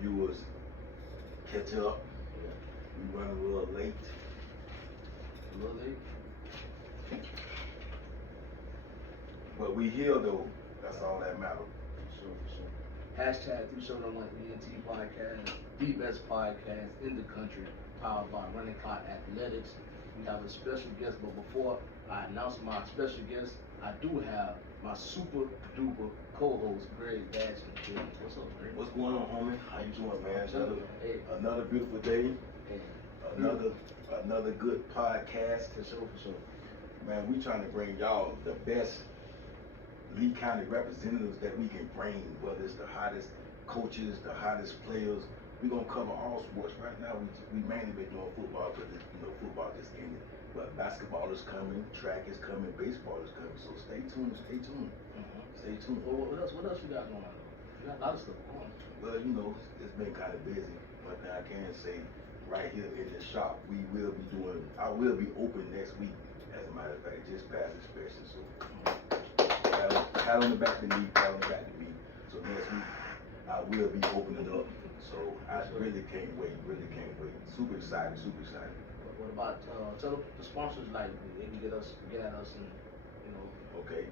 viewers catch up. We run a little late. A little late. But we here though. That's all that matters. For sure. Hashtag Through Show Don't Like ENT Podcast, the best podcast in the country, powered by Running Clock Athletics. We have a special guest, but before I announce my special guest, I do have my super duper co-host, Greg Batchin. What's up, Greg? What's going on, homie? How you doing, man? Hey. Another beautiful day. Hey. Another good podcast. For sure. Man, we trying to bring y'all the best Lee County representatives that we can bring, whether it's the hottest coaches, the hottest players. We're gonna cover all sports. Right now, we mainly been doing football, but football just ended. But basketball is coming, track is coming, baseball is coming. So stay tuned. Stay tuned. Well, what else we got going on? We got a lot of stuff going on. Well, it's been kind of busy, but I can say right here in the shop, I will be open next week. As a matter of fact, just passed inspection. So pat on the back to me. So next week I will be opening up. So I really can't wait. Super excited. What about tell the sponsors like they can get at us and Okay.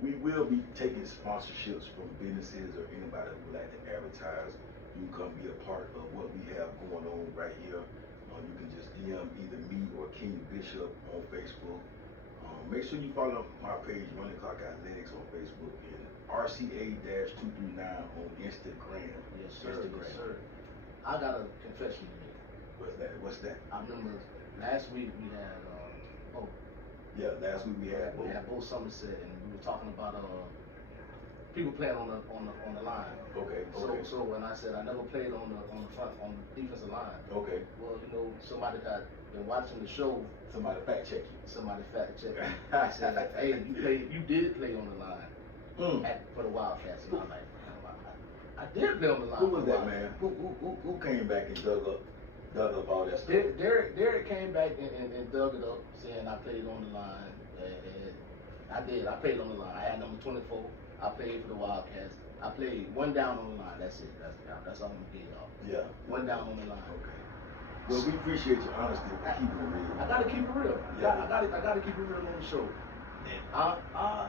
We will be taking sponsorships from businesses or anybody who would like to advertise. You can come be a part of what we have going on right here. You can just DM either me or King Bishop on Facebook. Make sure you follow my page, Running Clock Athletics on Facebook, and RCA-239 on Instagram. Yes, sir. Yes, sir. I got a confession to make. What's that? I remember last week we had last week we had Bo Somerset, and we were talking about people playing on the line. Okay. So when I said I never played on the defensive line. Okay. Well, somebody got been watching the show. Somebody fact check you. Somebody fact check me. I said, hey, you did play on the line for the Wildcats. And I'm like, I did play on the line. Who was that, man? Who came back and dug up all that stuff? Derek came back and dug it up, saying I played on the line. And I did. I played on the line. I had number 24. I played for the Wildcats. I played one down on the line. That's it. That's all I'm gonna get, y'all. Yeah. One down on the line. Okay. Well, we appreciate your honesty for keeping it real. I gotta keep it real. Yeah. I gotta keep it real on the show. I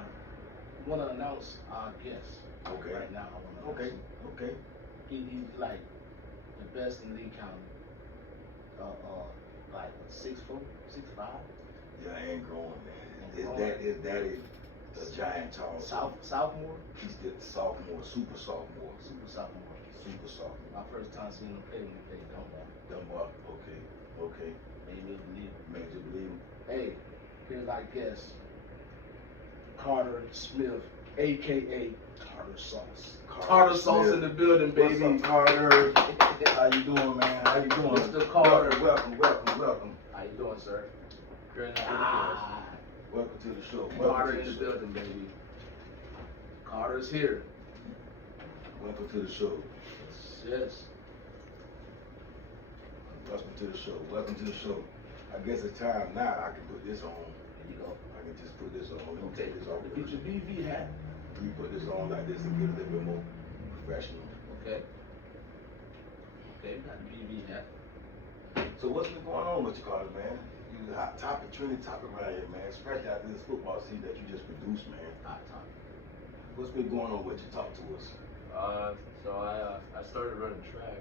wanna announce our guest. Okay. Right now, I wanna announce him. Okay. He's like the best in Lee County. Like 6'4", 6'5". Yeah, I ain't growing, man. His daddy a giant tall. Sophomore? He's the sophomore, super sophomore. My first time seeing him play when he played Dunbar. Okay. Made me believe him. Hey, here's our guest, Carter Smith, a.k.a. Carter Sauce. Carter Sauce in the building, baby. What's up, Carter? How you doing, man? How you doing? Mr. Carter. Welcome. How you doing, sir? Great. Welcome to the show. Carter in the building, baby. Carter's here. Welcome to the show. Yes. Welcome to the show. I guess it's time now. I can put this on. There you go. I can just put this on. Let me Okay. take this off. Get your BV hat. Let me put this on like this and get a little bit more professional. Okay. We got the BV hat. So what's been going on with you, Carter, man? You the hot topic, trending topic right here, man. Especially after this football season that you just produced, man. Hot topic. What's been going on with you? Talk to us. So I started running track,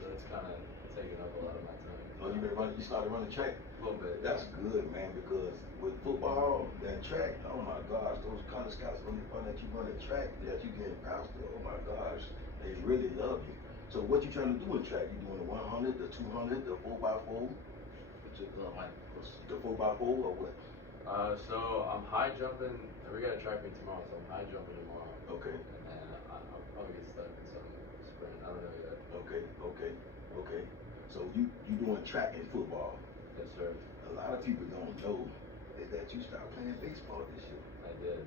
so it's kind of taking up a lot of my time. Oh, you started running track? A little bit. That's good, man, because with football and track, oh my gosh, those kind of scouts when they find that you run a track, that you get faster, oh my gosh, they really love you. So what you trying to do in track? You doing the 100, the 200, the 4x4? The 4x4 or what? So I'm high jumping. We got a track meet tomorrow, so I'm high jumping tomorrow. Okay. And I'll probably get stuck in some sprint. I don't know yet. Okay. So you doing track and football? Yes, sir. A lot of people don't know is that you started playing baseball this year. I did.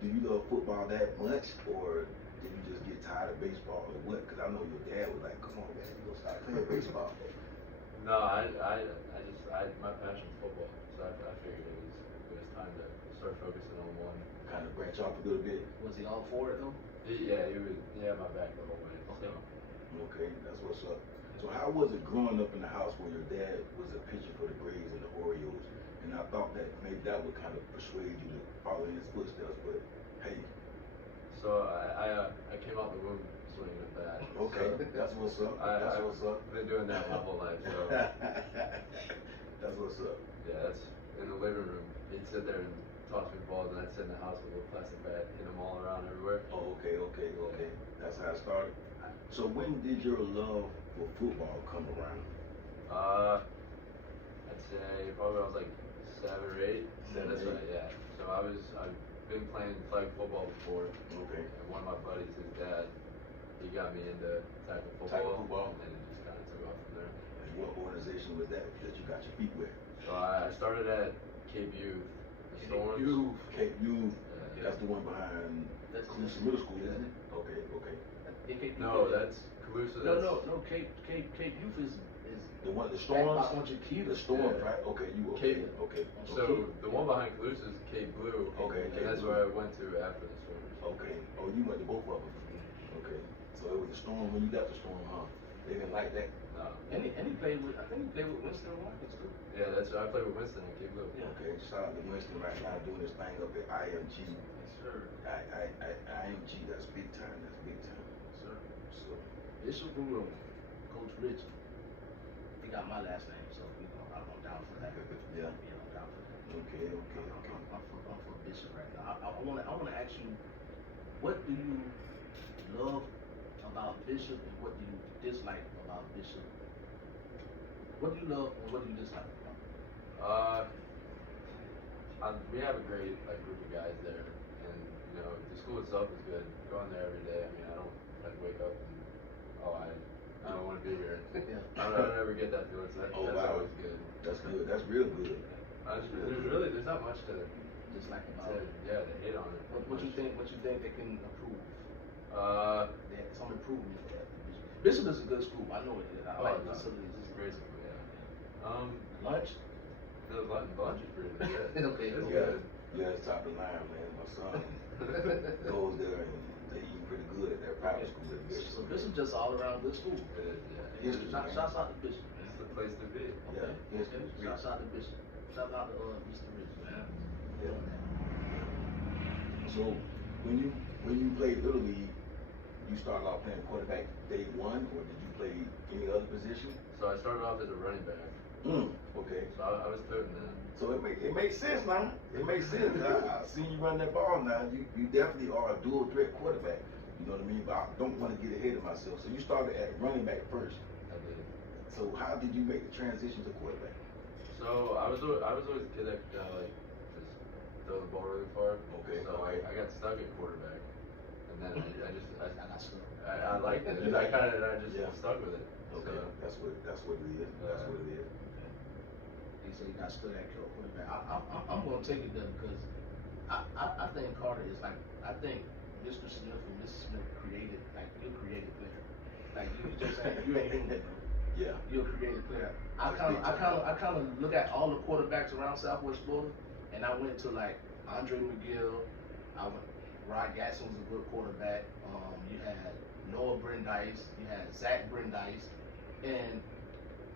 Do you love football that much, or did you just get tired of baseball, or what? Because I know your dad was like, "Come on, man, you gonna start playing baseball." No, my passion is football, so I figured it was time to start focusing on one. Kind of branch off a little bit. Was he all for it though? He had my back the whole way. So. Okay, that's what's up. So how was it growing up in the house where your dad was a pitcher for the Braves and the Orioles? And I thought that maybe that would kind of persuade you to follow in his footsteps, but hey. So I came out the womb swinging a bat. Okay, So that's what's up. That's what's up. I've been doing that my whole life. So That's what's up. yeah, that's in the living room. He'd sit there and toss me balls, and I'd sit in the house with a little plastic bat, hit them all around everywhere. Oh, okay. That's how it started. So when did your love for football come around? I'd say probably when I was like 7 or 8. That's right, yeah. So I've been playing flag football before. Okay. And one of my buddies, his dad, he got me into tackle football. And it just kind of took off from there. And what organization was that you got your feet with? So I started at Cape Youth, the Storms. Cape Youth. Yeah. That's the one behind That's Calusa Middle School, isn't it? Okay. No, that's Calusa. No. Cape Youth is The one, the backed Storms. by Chiquita. The Storms, Yeah. right? Okay, you okay? Cape- Okay. So the one behind Calusa is Cape Blue. Okay, And Cape that's Blue. where I went to after the Storms. Okay. Oh, you went to both of them. Okay. So it was the Storm when you got the Storm, huh? They didn't like that. No. And he played with, I think he played with Winston Rockets too. Yeah, that's I played with Winston at Cape Blue. Yeah. Okay. Shout out to Winston right now doing his thing up at IMG. Yes, sir. IMG, that's big time. That's big time. Yes, sir. So, Bishop Brewer, Coach Rich. He got my last name, so I'm down for that. yeah. I'm down for that. Okay. I'm for Bishop right now. I wanna ask you, what do you love about Bishop and what do you dislike about Bishop? What do you love and what do you dislike about it? We have a great group of guys there, and the school itself is good. Going there every day. I mean, I don't wake up and I don't want to be here. Yeah. I don't ever get that feeling. So that's wow. always good. That's good. That's real good. There's not much to Dislike about it. to hate on it. What you think they can improve? They have some improvement for that. Bishop is a good school. I know it is. I like the facilities. It's a great school, yeah. Lunch? The lunch is pretty good. Okay. It's Yeah. good. Yeah, it's top of the line, man. My son goes there and they eat pretty good at that private school. At Bishop. So Bishop just all around good school. It is, yeah. History, man. Shouts out to Bishop, man. It's the place to be. Yeah, Okay. history. Shouts out to Bishop. Shout out to Mr. Rich, man. Yeah. So when you played Little League, you started off playing quarterback day one, or did you play any other position? So I started off as a running back. Okay. So I was toting that. So it makes sense now. It makes sense. I seen you run that ball now. You definitely are a dual threat quarterback. You know what I mean? But I don't want to get ahead of myself. So you started at running back first. I did. So how did you make the transition to quarterback? So I was always a kid that could just throw the ball really far. Okay. So I got stuck at quarterback, and then I got stuck. I liked it. You liked it? I just Yeah. stuck with it. Okay. So, That's what it is. That's what it is. He said he got stood at quarterback. I'm gonna take it there because I think Carter is like, I think Mr. Smith and Mrs. Smith created, like, you're a creative player. Like, you just ain't, you ain't human, bro. Yeah. You're a creative player. I kind of look at all the quarterbacks around Southwest Florida, and I went to like Andre McGill. Rod Gasson was a good quarterback. You had Noah Brandeis. You had Zach Brandeis, and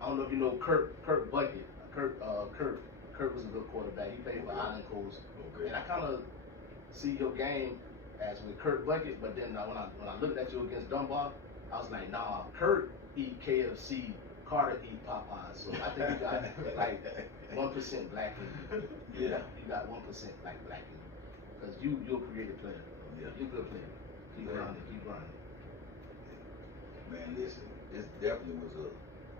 I don't know if you know Kurt Bucket. Kurt was a good quarterback. He played for Island Coast. Okay. And I kind of see your game as with Kurt Bucket, but then when I looked at you against Dunbar, I was like, nah, Kurt eat KFC, Carter eat Popeyes. So I think you got like 1% black in you. Yeah. You got 1% like black in you. Because you're a creative player. Yeah. You're a good player. Keep Yeah. grinding. Man, listen, this definitely was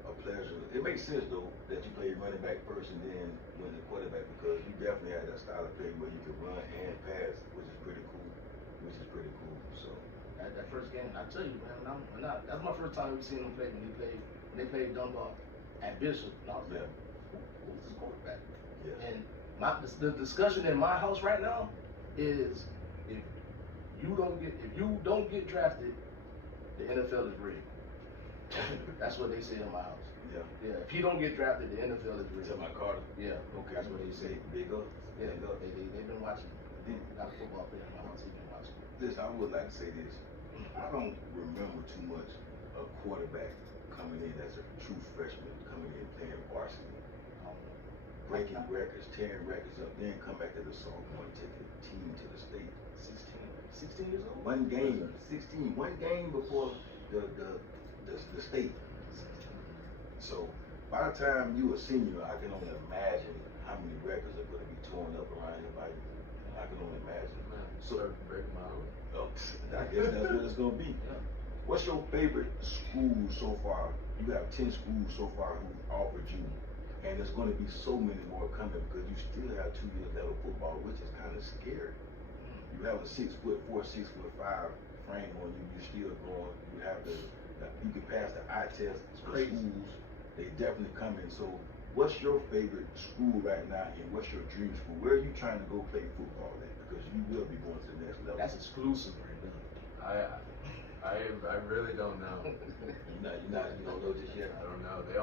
a pleasure. It makes sense though that you played running back first and then went to quarterback because you definitely had that style of play where you could run and pass, which is pretty cool. So That first game, I tell you, man, that's my first time seeing him play when they played Dunbar at Bishop. And I was like, who's this quarterback? yeah. And the discussion in my house right now is if you don't get drafted, the NFL is rigged. That's what they say in my house. Yeah. If he don't get drafted, the NFL is rigged. Tell my Carter. Yeah. Okay. That's what they say. Big up. Yeah. Big up. They've been watching. I got a football player on my team in high school. Listen, I would like to say this. I don't remember too much a quarterback coming in as a true freshman, coming in playing varsity, breaking records, tearing records up, then come back as a sophomore and taking the team to the state. 16 years old? One game, 16, one game before the state. So by the time you a senior, I can only imagine how many records are going to be torn up around your body. I can only imagine. So break my own. Oh, I guess that's what it's gonna be. What's your favorite school so far? You have 10 schools so far who offered you, and there's gonna be so many more coming because you still have 2 years left of football, which is kind of scary. You have a 6'4", 6'5" frame on you. You're still growing. You have you can pass the eye test. For schools, they definitely coming. So, what's your favorite school right now, and what's your dream school? Where are you trying to go play football at? Because you will be going to the next level. That's exclusive right there. I really don't know. You don't know just yet. I don't know. They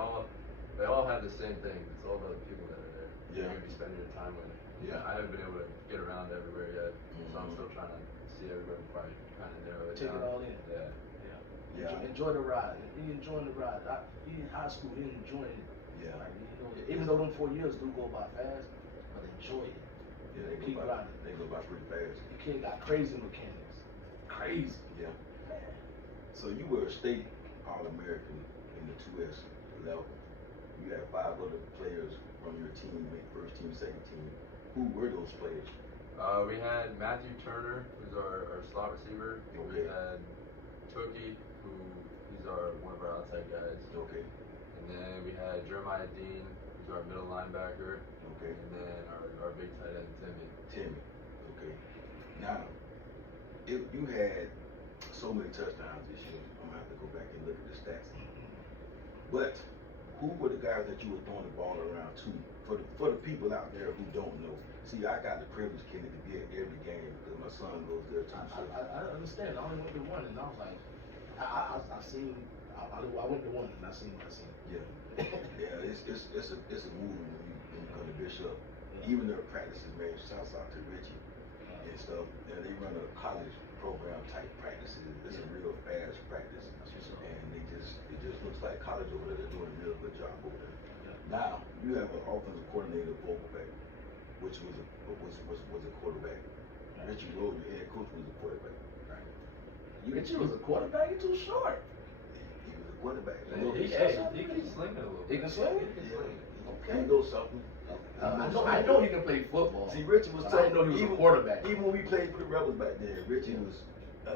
all have the same thing. It's all about the people that are there. Yeah. You're gonna be spending your time with. Yeah. I haven't been able to get around everywhere yet, so I'm Mhm. still trying to see everywhere before I kind of narrow it Take down. it all in. Yeah. Yeah. Enjoy the ride. You enjoying the ride. You in high school, you enjoying it. Yeah. Like, even though them 4 years do go by fast, but enjoy it. Yeah, they Keep go by. riding. They go by pretty fast. The kid got crazy mechanics. Crazy. Yeah. Man. So you were a state All-American in the 2S level. You had 5 other players from your team make first team, second team. Who were those players? We had Matthew Turner, who's our slot receiver. Okay. We had Tookie, he's one of our outside guys. Okay. And then we had Jeremiah Dean, who's our middle linebacker. Okay. And then our big tight end, Timmy. Timmy. Okay. Now, if you had so many touchdowns this year, I'm gonna have to go back and look at the stats. But who were the guys that you were throwing the ball around to? For the people out there who don't know. See, I got the privilege, Kenny, to be at every game because my son goes there too. So. I understand. I only went to one, and I was like, I seen. I went to one, and I seen what I seen. Yeah, yeah. It's a movement when you come to Bishop. Even their practices, man. Shouts out to Richie and stuff. And they run a college program type practices. It's a real fast practice, and it just looks like college over there. They're doing a real good job over there. Now you have an offensive coordinator, Vogelback, which was a quarterback. Richie Rowe, your head coach, was a quarterback. Right. Richie was a quarterback. You're too short. He was a quarterback. He can sling it a little bit. He can sling it? He can sling it. Can he go something? I know he can play football. See, Richie was I tough. didn't know he was even, a quarterback. Even when we played for the Rebels back then, Richie was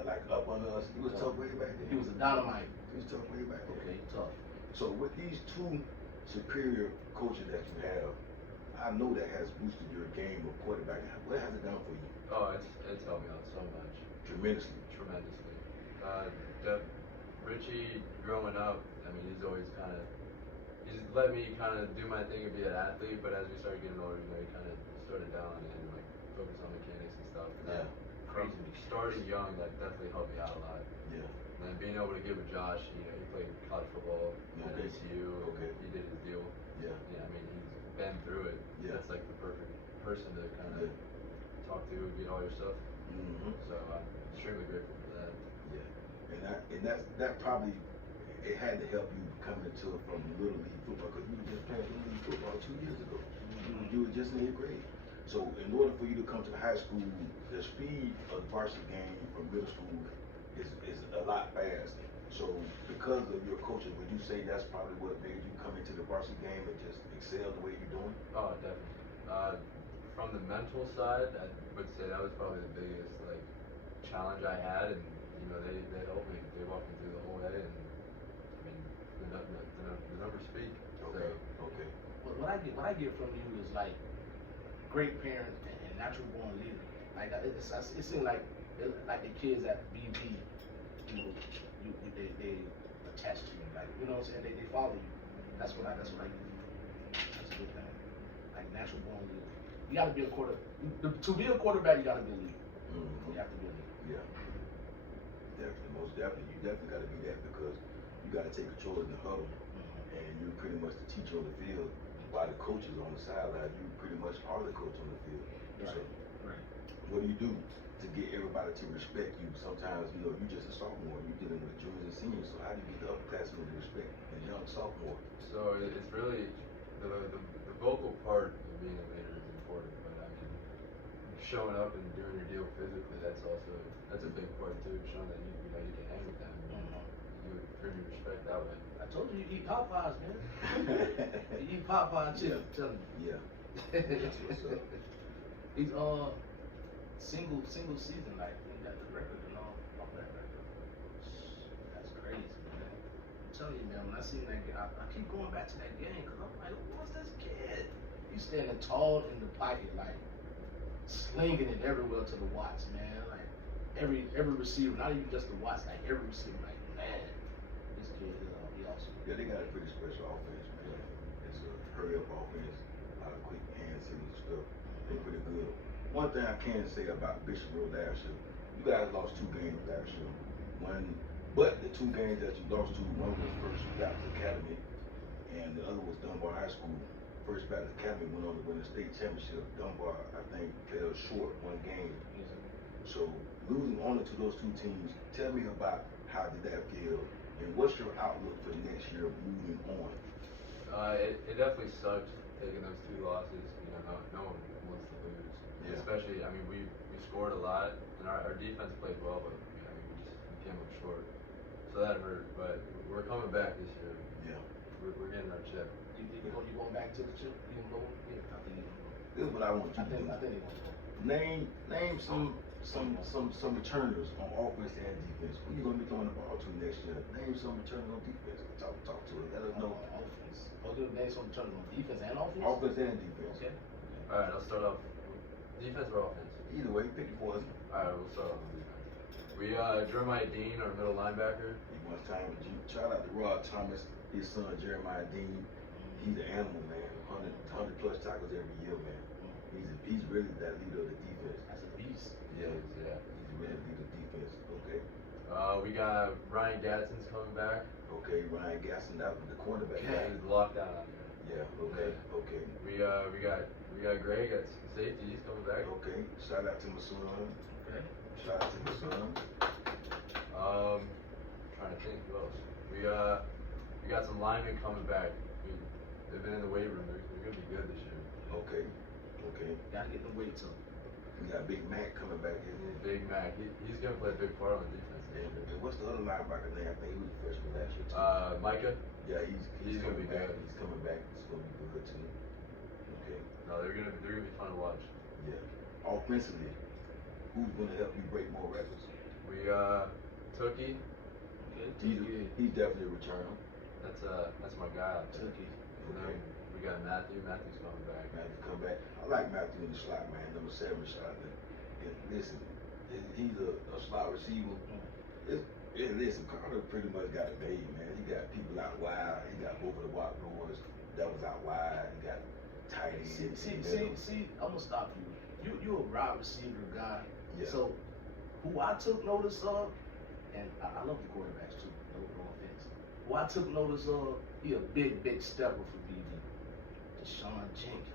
like up under us. He was tough way back then. He was a dynamite. He was tough way back then. Okay, tough. So with these 2 superior coaches that you have, I know that has boosted your game of quarterback. What has it done for you? Oh, it's helped me out so much. Tremendously. Tremendously. Richie, growing up, I mean, he's let me kind of do my thing and be an athlete, but as we started getting older, he kind of started dialing in and like focus on mechanics and stuff. Yeah. From starting young, that definitely helped me out a lot. Yeah. And then being able to get with Josh, he played college football at Okay. ECU. Okay. He did his deal. Yeah. Yeah, I mean, he's been through it. Yeah. That's like the perfect person to kind of talk to, get all your stuff. Mm-hmm. So I'm extremely grateful for that. Yeah. And that probably it had to help you come into it from Little League football because you were just playing Little League football 2 years ago. You were just in 8th grade. So in order for you to come to high school, the speed of the varsity game from middle school is a lot faster. So because of your coaches, would you say that's probably what made you come into the varsity game and just excel the way you're doing? Oh, definitely. From the mental side, I would say that was probably the biggest challenge I had, and they helped me. They walked me through the whole way, and I mean the numbers speak. Okay. So, Okay. What I get from you is like great parents and natural born leader. Like it seems like the kids at BB, they attach to you. Like you know what I'm saying? They follow you. That's what I get. That's a good thing. Like natural born leader. You gotta be a to be a quarterback. You gotta be a leader. Mm-hmm. You have to be a leader. Yeah. Definitely, most definitely. You definitely got to be that because you got to take control in the huddle, and you're pretty much the teacher on the field, while the coach is on the sideline. You pretty much are the coach on the field. Right. So, Right. what do you do to get everybody to respect you? Sometimes, you know, you just a sophomore, you're dealing with juniors and seniors, so how do you get the upperclassmen to respect the young sophomore? So it's really the vocal part of being a leader is important, but I mean, showing up and doing your deal physically, that's a big part too. Showing that you know you can hang with them, you earn your respect that way. I told you eat Popeyes, man. You eat Popeye chicken, I'm telling you. Yeah. That's what's up. He's single season, like he got the record and all off that record. That's crazy, man. I'm telling you, man, when I seen that game, I keep going back to that game because I'm like, what's this kid? He's standing tall in the pocket, like slinging it everywhere to the Watts, man. Like every receiver, not even just the Watts, like every receiver, like man, this kid is he awesome. Yeah, they got a pretty special offense, man. It's a hurry up offense, a lot of quick hand signals and stuff. They're pretty good. One thing I can say about Bishop Road last year, you guys lost 2 games last year. But the 2 games that you lost to, one was First Baptist Academy, and the other was Dunbar High School. First Baptist Academy went on to win the state championship. Dunbar, I think, fell short 1 game. So losing only to those 2 teams, tell me about how did that feel, and what's your outlook for next year moving on? It definitely sucked taking those 2 losses. You know, no one wants to lose. Yeah. Especially, I mean, we scored a lot, and our defense played well, but I mean, we came up short. So that hurt, but we're coming back this year. Yeah. We're getting our chip. You going back to the chip? You gonna go? Yeah, I think you gonna go. This is what I want you to do. I think he gonna go. Name some returners on offense and defense. Who you gonna be throwing the ball to next year? Name some returners on defense. Talk to us. Let us know. Offense. Okay, name some terms on defense and offense. Offense and defense. Okay. All right, I'll start off. Defense or offense? Either way, pick your poison. All right, we'll start off on defense. We Jeremiah Dean, our middle linebacker. He wants time with you. Shout out to Rod Thomas, his son Jeremiah Dean. He's an animal, man. 100 plus tackles every year, man. He's really that leader of the defense. That's a beast. Yeah, Yeah. he's really leader of the defense. Okay. We got Ryan Gadsden's coming back. Okay, Ryan Gasson, that was the cornerback. Yeah, he's locked down out there. Yeah, okay, okay. We got Greg at safety. He's coming back. Okay, shout out to my son. Okay. Shout out to my son. Trying to think who else. We got some linemen coming back. They've been in the weight room. They're gonna be good this year. Okay, okay. Gotta get the weights up. We got Big Mac coming back in. Big Mac. He's gonna play a big part on the defense. And what's the other linebacker name? I think he was a freshman last year too. Micah. Yeah, he's gonna coming be back. good. He's coming back. He's gonna be good too. Okay. No, they're gonna be fun to watch. Yeah. Offensively, who's gonna help you break more records? We Tookie. Okay. He's definitely a returner. That's my guy out there. Tookie. And then we got Matthew. Matthew's coming back. Matthew come back. I like Matthew in the slot, man. Number 7 slot. And listen, he's a slot receiver. Listen, Carter pretty much got it made, man. He got people out wide. He got both of the wide doors that was out wide. He got tight ends. See, I'm gonna stop you. You a wide receiver guy. Yeah. So who I took notice of, and I love the quarterbacks too, no offense. Who I took notice of, he a big stepper for BD. Deshaun Jenkins.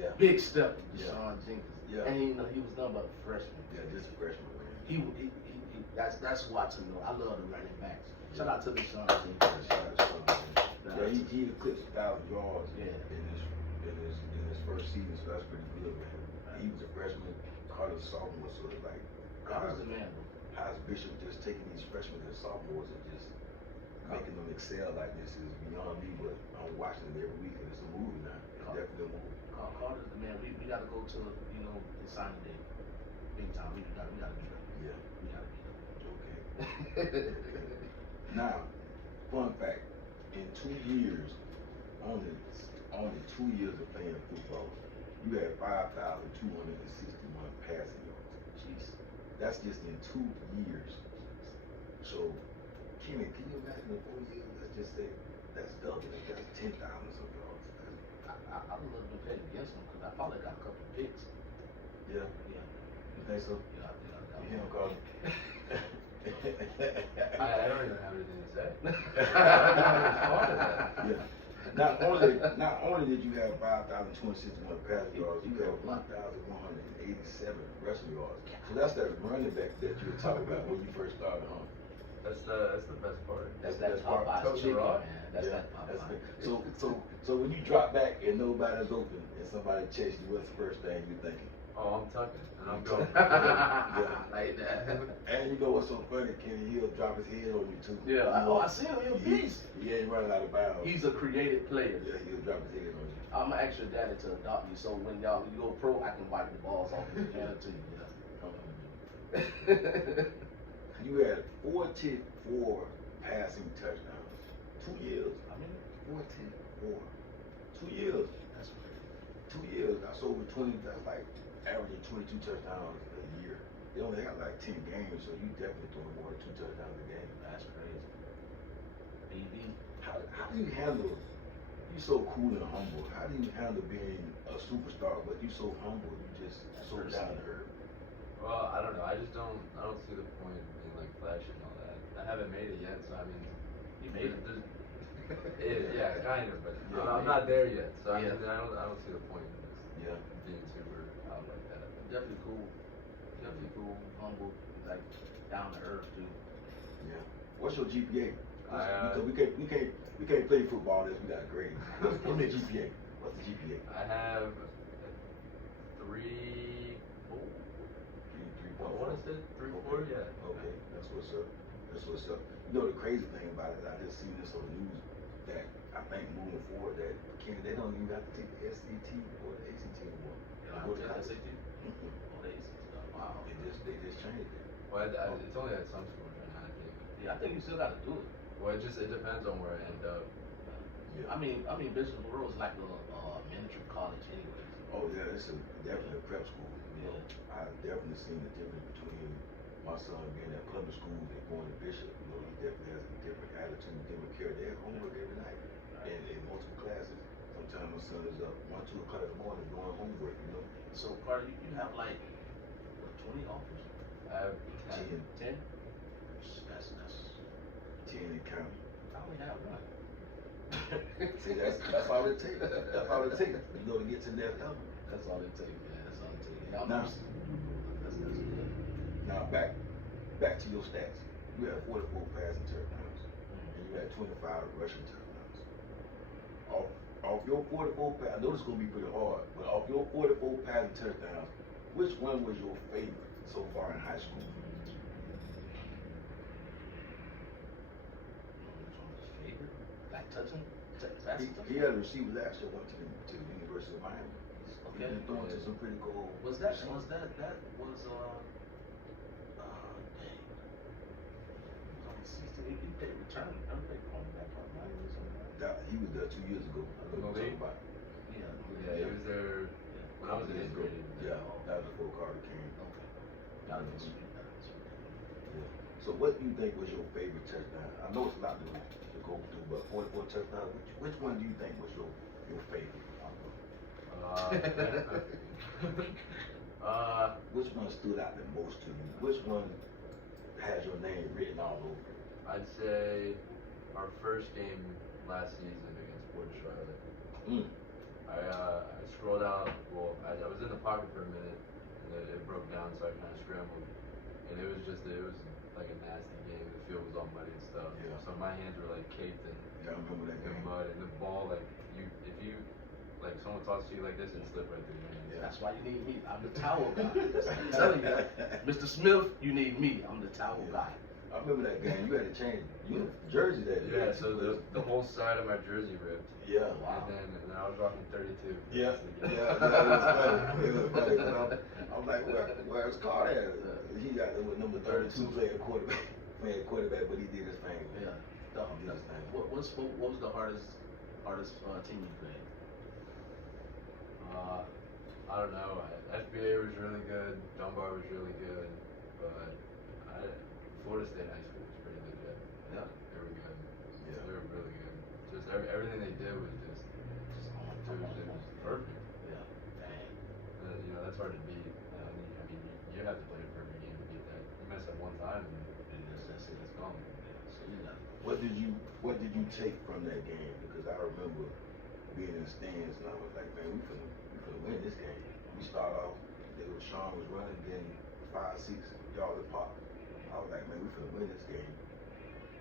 Yeah. Big stepper, Yeah. Deshaun Jenkins. Yeah. And he was done by the freshman. Yeah, just a freshman, man. He that's who I took notice. I love the running backs. Shout out to Deshaun Yeah, Jenkins. shout out to Sean, man. Yeah, he eclipsed 1,000 yards Yeah. in his first season, so that's pretty good, man. He was a freshman, Carter's a sophomore, so it's like Carter's the man, bro. how's Bishop just taking these freshmen and sophomores and just making them excel like this is beyond me, but I'm watching it every week and it's a movie now. It's definitely a movie. Carter's the man. We gotta go to the signing day, big time. We gotta be there. Yeah. We gotta be Okay. Now, fun fact, in 2 years, only 2 years of playing football, you had 5,261 passing yards. Jeez. That's just in 2 years. So, Kenny, can you imagine in 4 years? Let's just say that's double. That's 10,000 some yards. I would love to play against him because I probably got a couple of picks. Yeah. Yeah. You think so? Yeah. You hear him call? I don't even have anything to say. Yeah. not only did you have 5,261 passing yards, you have 1,187 rushing yards. So that's that running back that you were talking about when you first started, huh? That's the best part. That's That's that part- Popeye's Toast chicken, rock. man. That's Yeah, that that's Popeye. good. So when you drop back and nobody's open and somebody chasing you, what's the first thing you're thinking? Oh, I'm tucking and I'm You're going. tucking. I like that. And you know what's so funny? Kenny Hill drop his head on you too. Yeah, You know, I see him. He's a beast. He ain't running out of bounds. He's a creative player. Yeah, he'll drop his head on you. I'm gonna ask your daddy to adopt me, so when y'all you go pro, I can wipe the balls off the can to you. Yeah. You had 44 passing touchdowns. 2 years. I mean, 14. 2 years. that's great. 2 years. That's over 20. That's like averaging 22 touchdowns a year. They only got like 10 games, so you definitely throwing more than 2 touchdowns a game. That's crazy. BB. How do you handle? You so cool and humble. How do you handle being a superstar, but you so humble? You just so down to earth. Well, I don't know. I don't see the point in being like flashy and all that. I haven't made it yet, so I mean, You made it. yeah, kind of, but Yeah. I'm not there yet. So Yeah. I don't see the point in just Yeah. being super out like that. Definitely cool. Definitely cool. Humble. Like down to earth too. Yeah. What's your GPA? I, Because we can't play football unless we got grades. What's the GPA? What's the GPA? I have 3, 4. Three I want to say 3, 4, yeah. Okay, that's what's up. That's what's up. You know the crazy thing about it, I just seen this on the news that I think moving forward that they don't even have to take the SAT or the ACT anymore. You know, Go to I college. say too. Mhm. Oh, they stuff. Wow. They just changed it. Well, it's only at some schools right now, I think. Yeah, I think you still got to do it. Well, it depends on where I end up. Yeah. I mean, Bishop Monroe is like a miniature college, anyways. Oh yeah, it's definitely a prep school. You know, I definitely seen the difference between my son being at public school and going to Bishop. You know, he definitely has a different attitude, different character. They have homework every night, and in multiple classes. Sometimes my son is up 1, 2 o'clock in the morning doing homework. You know, So Carter, you have like what, 20 offers? I have 10. 10? That's 10 and counting. I only have one. See, that's all it takes. That's all it takes. You know, to get to the next level. That's all it takes, man. That's all it takes. Yeah, Now- that's good. Now back to your stats. You had 44 passing touchdowns, and you had 25 rushing touchdowns. Off your 44 pass, I know this is gonna be pretty hard, but off your 44 passing touchdowns, which one was your favorite so far in high school? Which one was favorite? Like touching? Passing He touching? had a receiver last year went to the University of Miami. He's been throwing to some pretty cool. Was that dang. Was on the season he played return. Remember they cornerback out of Miami or something? He was there 2 years ago. I know what you're talking about. Yeah, he was there when I was in 8th grade. Yeah, that was before Carter came. Okay. That was sweet. Yeah. So what do you think was your favorite touchdown? I know it's a lot to go through, but 44 touchdowns, which one do you think was your favorite? Which one stood out the most to you? Which one has your name written all over it? I'd say our first game last season against Port Charlotte. Mm. I scrolled out. Well, I was in the pocket for a minute, and it broke down, so I kind of scrambled. And it was like a nasty game. The field was all muddy and stuff. Yeah. So my hands were like caked in Yeah, I remember that game. mud, and the ball, like if you like someone tosses you like this, it slip right through your hands. Yeah. That's why you need me. I'm the towel guy. I'm telling you, Mr. Smith, you need me. I'm the towel guy. I remember that game. You had to change jersey that day. Yeah, so the whole side of my jersey ripped. Yeah. Wow. And then I was rocking 32. Yeah, it was funny. It was funny. I'm like, where's Carter at? He got with number 32 playing quarterback, but he did his thing. Yeah. He did his thing. What was the hardest team you played? I don't know. FBA was really good. Dunbar was really good, but Florida State High School was pretty legit. Yeah. They were good. Yeah. They were really good. Just everything they did was just it was perfect. Yeah. Dang. You know, that's hard to beat. I mean, you have to play a perfect game to beat that. You mess up one time, and That's it. it's gone. So What did you take from that game? Because I remember being in the stands and I was like, man, we finna win this game. We start off, Sean was running, then 5-6 yards a pop. I was like, man, we finna win this game.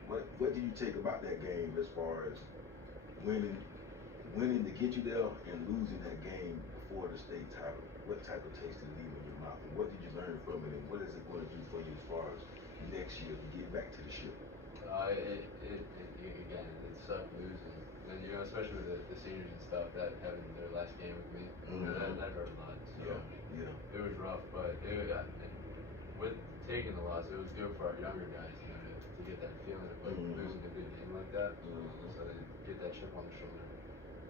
What did you take about that game as far as winning to get you there and losing that game before the state title? What type of taste did it leave in your mouth? And what did you learn from it? And what is it going to do for you as far as next year to get back to the ship? Again, it sucked losing. And, you know, especially with the seniors and stuff that having their last game with me, you know, that hurt a lot. So Yeah. It was rough, but with taking the loss, it was good for our younger guys, you know, to get that feeling of like losing a big game like that. So they get that chip on their shoulder,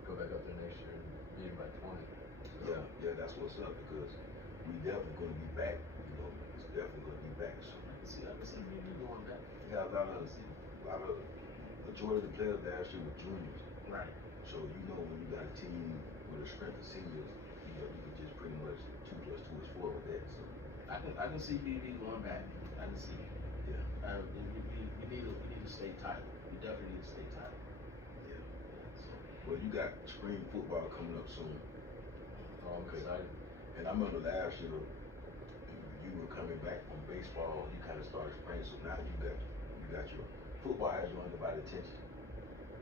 go back up there next year and beat them by 20. So. Yeah, that's what's up because we definitely going to be back. You know, it's definitely going to be back. So I can see BB going back. yeah, a lot of majority of the players last year were juniors. Right. So you know when you got a team with a strength of seniors, you know you can just pretty much 2 + 2 is 4 with that. So I can see BB going back. I can see. yeah. We need a state title. We definitely need a state title. Yeah. So, Well, you got spring football coming up soon. Oh, I'm excited. And I remember last year you were coming back from baseball. You kind of started spring, so now you got your football has your undivided attention.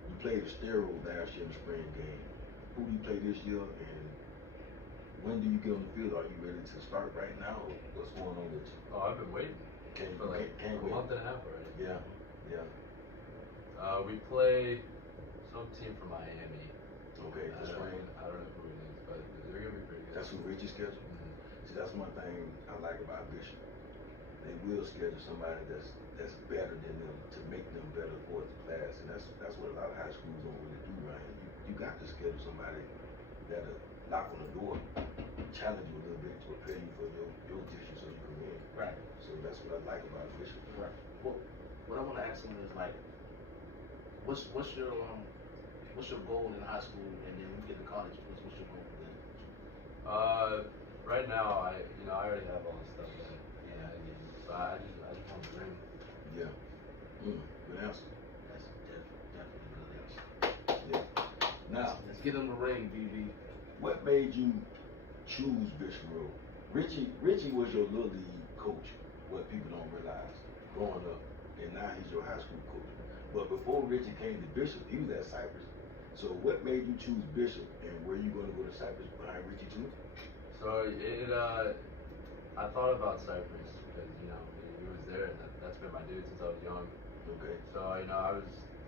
You played the steroid last year in the spring game. Who do you play this year, and when do you get on the field? Are you ready to start right now, or what's going on with you? Oh, I've been waiting for like a month and a half already. Yeah. We play some team from Miami. Okay, the spring. I don't know who it is, but they're gonna be pretty good. That's who Richie scheduled. See, that's one thing I like about Bishop. They will schedule somebody that's better than them to make them better for the class, and that's what a lot of high schools don't really do, right? You got to schedule somebody that'll knock on the door, challenge you a little bit to prepare you for your position so you can win. right. So that's what I like about Bishop. Right. What I want to ask him is like, what's your goal in high school, and then when you get to college, what's your goal then? Right now, I already have all this stuff that I need. So I just want to ring. Yeah. Good answer. That's definitely a good answer. Yeah. Now, Let's get him the ring, BB. what made you choose Bishop Road? Richie was your little league coach, what people don't realize growing up, and now he's your high school coach. But before Richie came to Bishop, he was at Cypress. So what made you choose Bishop, and were you going to go to Cypress behind Richie too? So I thought about Cypress because he was there, and that's been my dude since I was young. Okay. So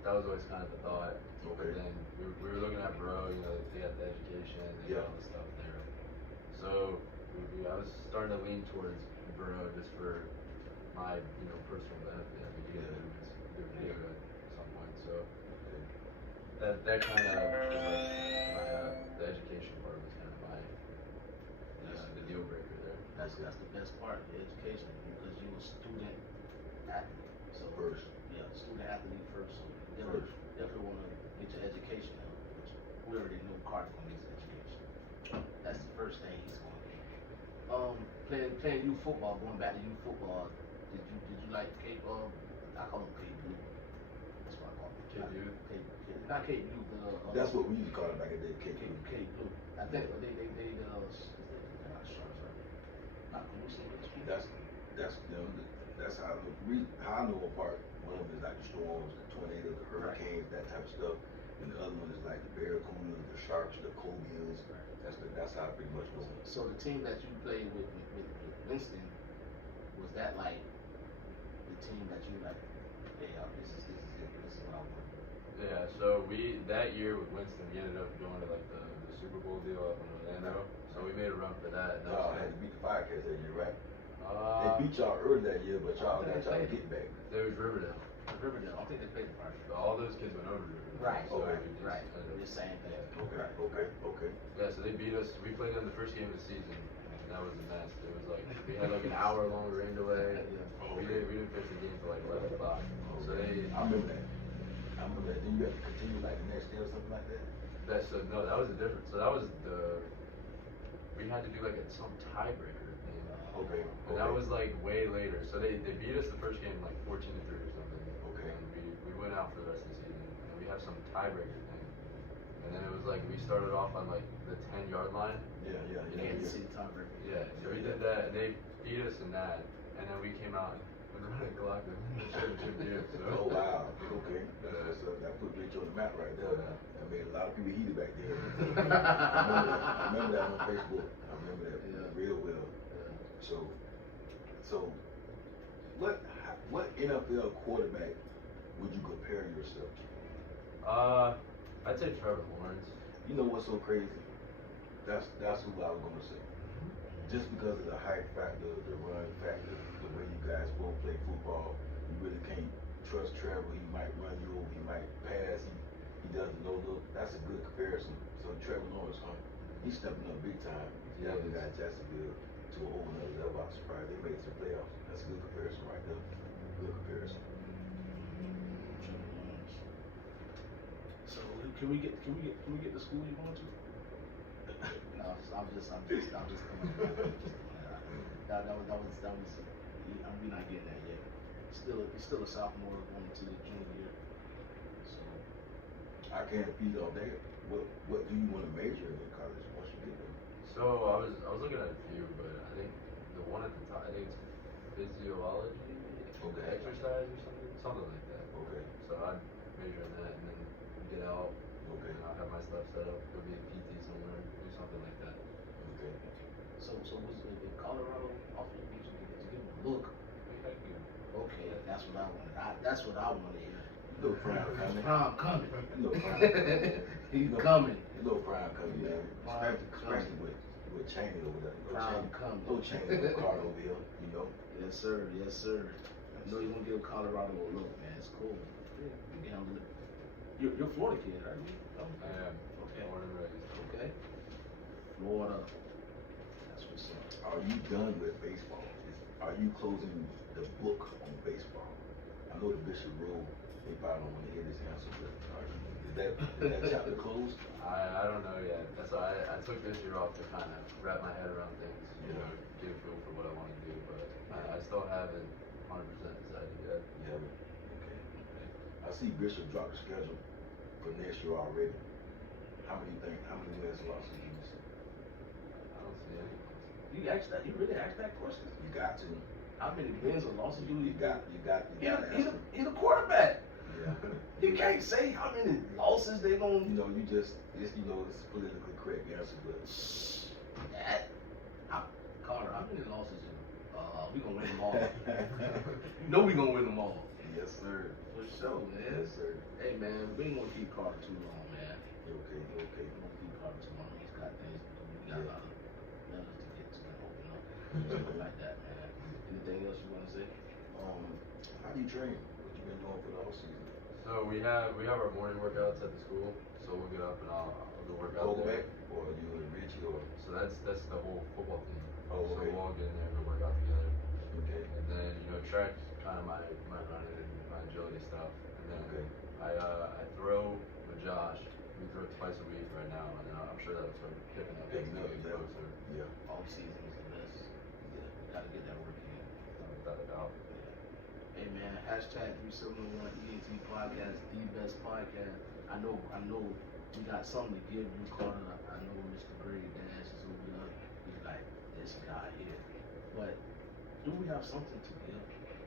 that was always kind of the thought. Okay. But then we were looking at Bro, they got the education, they got all the stuff there. So I was starting to lean towards Bro just for my personal benefit. I mean, you get a good video at some point. So that kind of was like my the education part was kind of my the deal breaker there. That's the best part, the education, because you a student athlete. So First. Yeah, student athlete first. So you definitely want to get your education up, which we already know Carter's gonna get his education. That's the first thing he's going to get. Playing youth football, going back to youth football, did you like Cape? I call him Cape Blue. That's what I call him. Cape Youth? Not Cape Youth. That's what we used to call it back in the day, Cape Blue. Cape Blue. I think they're not sharks, right? Not Calusa, That's how I know apart. One of them is like the storms, the tornadoes, the hurricanes, that type of stuff, and the other one is like the barracudas, the sharks, the cobias. That's how I pretty much know. So the team that you played with Winston, was that like the team that you like? Hey, this is it. This is what I want. Yeah, so that year with Winston, we ended up going to like the Super Bowl deal up in Orlando. So we made a run for that. And Y'all had to beat the Firecats that year, right? Uh, They beat y'all early that year, but y'all got y'all get back. There was Riverdale. Riverdale. I don't think they played the Fire. All those kids went over to Riverdale. Right. So Okay. we just Right. ended up- The same thing. Okay. Yeah, so they beat us. We played them the first game of the season, and that was a mess. It was like we had like an hour-long rain delay. We didn't finish the game till like 11 o'clock. So I remember that. Then you had to continue like the next day or something like that. that was a different. So that was we had to do like some tiebreaker thing. And that was like way later. So they beat us the first game like 14-3 or something. Okay. And we went out for the rest of the season, and we have some tiebreaker thing. And then it was like we started off on like the 10-yard line. Yeah. Kansas City tiebreaker. Yeah, so we did that, and they beat us in that, and then we came out and running clock in the championship game. So. Oh wow, okay. That put Rich on the map right there. I made a lot of people heated back there. I remember that on Facebook. I remember that real well. Yeah. So what NFL quarterback would you compare yourself to? I'd say Trevor Lawrence. You know what's so crazy? That's who I was gonna say. Just because of the height factor, the run factor, the way you guys both play football, you really can't trust Trevor. He might run you over, he might pass, he doesn't know look. That's a good comparison. So Trevor Lawrence, he's stepping up big time. He definitely got Jacksonville to a whole nother level. I'm surprised they made some playoffs. That's a good comparison right there. Good comparison. So can we get the school you going to? No, I'm just coming. That was. We're not getting that yet. He's still a sophomore going into the junior year. So I can't feed all day. What do you want to major in college once you get there? So I was looking at a few, but I think the one at the top, I think it's physiology, exercise or something like that. Okay. So I'd major in that and then get out. Okay. And I'll have my stuff set up, go be a PT somewhere, do something like that. Okay. So was it Colorado offer you to give him a look? Okay, that's what I wanted. That's what I want to hear. You know Prime coming. Prime coming. You know Prime. He's coming. You know Prime coming, man. Prime Especially with Cheney over there. Prime coming. No Cheney with Cardoville, you know. Yes, sir. Yes, sir. I know you want to give Colorado a look, man. It's cool. Yeah, you can handle it. You're a Florida kid, aren't you? I am. Okay. Born and raised. Okay. Florida. That's what's up. Are you done with baseball? Are you closing the book on baseball? I know the Bishop rule, they probably don't want to hear this answer, but is that chapter closed? I don't know yet. That's why I took this year off to kind of wrap my head around things, get a feel for what I want to do, but I still haven't 100% decided yet. Yeah. Okay. I see Bishop drop the schedule for next year already. How many wins and losses do you see? I don't see any. You really asked that question? You got to. How many wins or losses do You got to answer. He's a quarterback. Yeah. You can't say how many losses they gonna. You know, it's politically correct answer, but Carter, how many losses? We gonna win them all. You know we gonna win them all. yes, sir. For sure, man. Yes, sir. Hey, man, we ain't gonna keep Carter too long, man. Okay. We ain't gonna keep Carter too long. He's got things to do. We got a lot of letters to get to and open up. Something like that, man. Anything else you wanna say? How do you train? What you been doing for the off season? So we have our morning workouts at the school. So we'll get up and I'll go work out there. Back, or you and Richie, or So that's the whole football team. Oh, So okay. we'll all get in there and go work out together. okay, And then track's kind of my running and my agility stuff. And then okay, I throw with Josh. We throw twice a week right now, and then I'm sure that'll start picking up as we get closer. yeah. All season is the best. Yeah, gotta get that work in. Without a doubt. Hey man, hashtag 371 EAT podcast, the best podcast. I know we got something to give you, Carter. I know Mr. Greg Dash is over there. He's like, this guy here. But do we have something to give?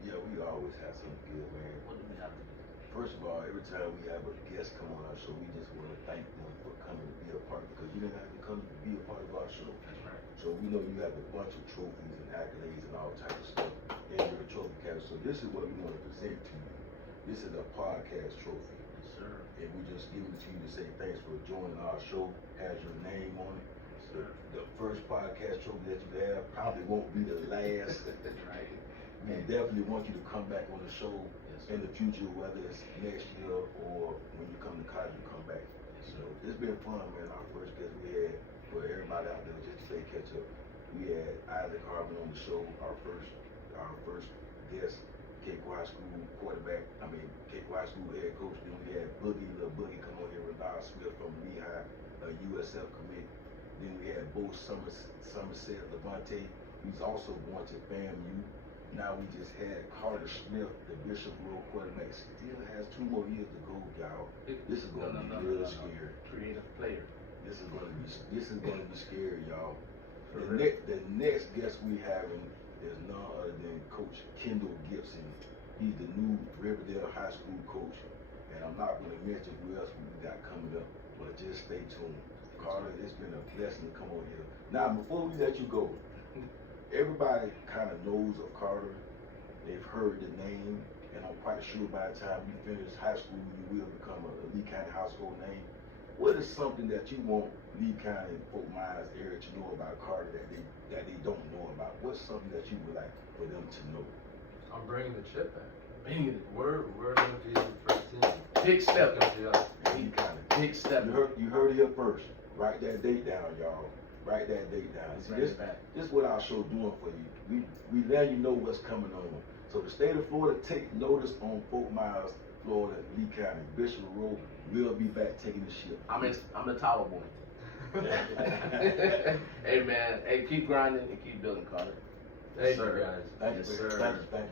Yeah, we always have something good, man. What do we have to give? First of all, every time we have a guest come on our show, we just want to thank them for coming to be a part, because you didn't have to come to be a part of our show. That's right. So we know you have a bunch of trophies and accolades and all types of stuff in your trophy case. So this is what we want to present to you. This is a podcast trophy. Yes, sir. And we just give it to you to say thanks for joining our show. Has your name on it. Yes, sir. The first podcast trophy that you have probably won't be the last. That's right. We definitely want you to come back on the show Yes, sir. in the future, whether it's next year or when you come to college, you come back. So it's been fun, man. Our first guest we had, for everybody out there, just to play catch up, we had Isaac Harbin on the show, our first guest, Cape High School quarterback, Cape High School head coach. Then we had Lil Boogie come on here with Lyle Smith from Lehigh, a USF commit. Then we had Bo Somerset Levante, who's also going to FAMU. Now we just had Carter Smith, the Bishop Road quarterback, still has 2 more years to go, y'all. This is gonna be real scary. Creative player. This is gonna be scary, y'all. For The real. next guest we having is none other than Coach Kendall Gibson. He's the new Riverdale High School coach, and I'm not gonna mention who else we got coming up, but just stay tuned. Carter, it's been a blessing to come on here. Now, before we let you go, everybody kind of knows of Carter. They've heard the name, and I'm quite sure by the time you finish high school, you will become a Lee County household name. What is something that you want Lee County, Fort Myers area to know about Carter that they don't know about? What's something that you would like for them to know? I'm bringing the chip back. Banging it. We're gonna be the first team. Big It's step. gonna be us. Lee County. Big step. You heard it here first. Write that date down, y'all. Write that date down. See, Bring this it back. is what our show doing for you. We let you know what's coming on. So the state of Florida, take notice on Fort Myers, Florida, Lee County. Bishop Road will be back taking the ship. I'm the tower boy. Hey man, hey, keep grinding and keep building, Carter. Thank Yes, you sir. guys. Thank you, Yes, sir. sir. Thank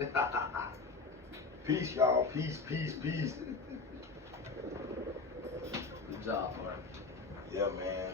you, guys. Peace, y'all. Peace. Good job, man. Yeah, man.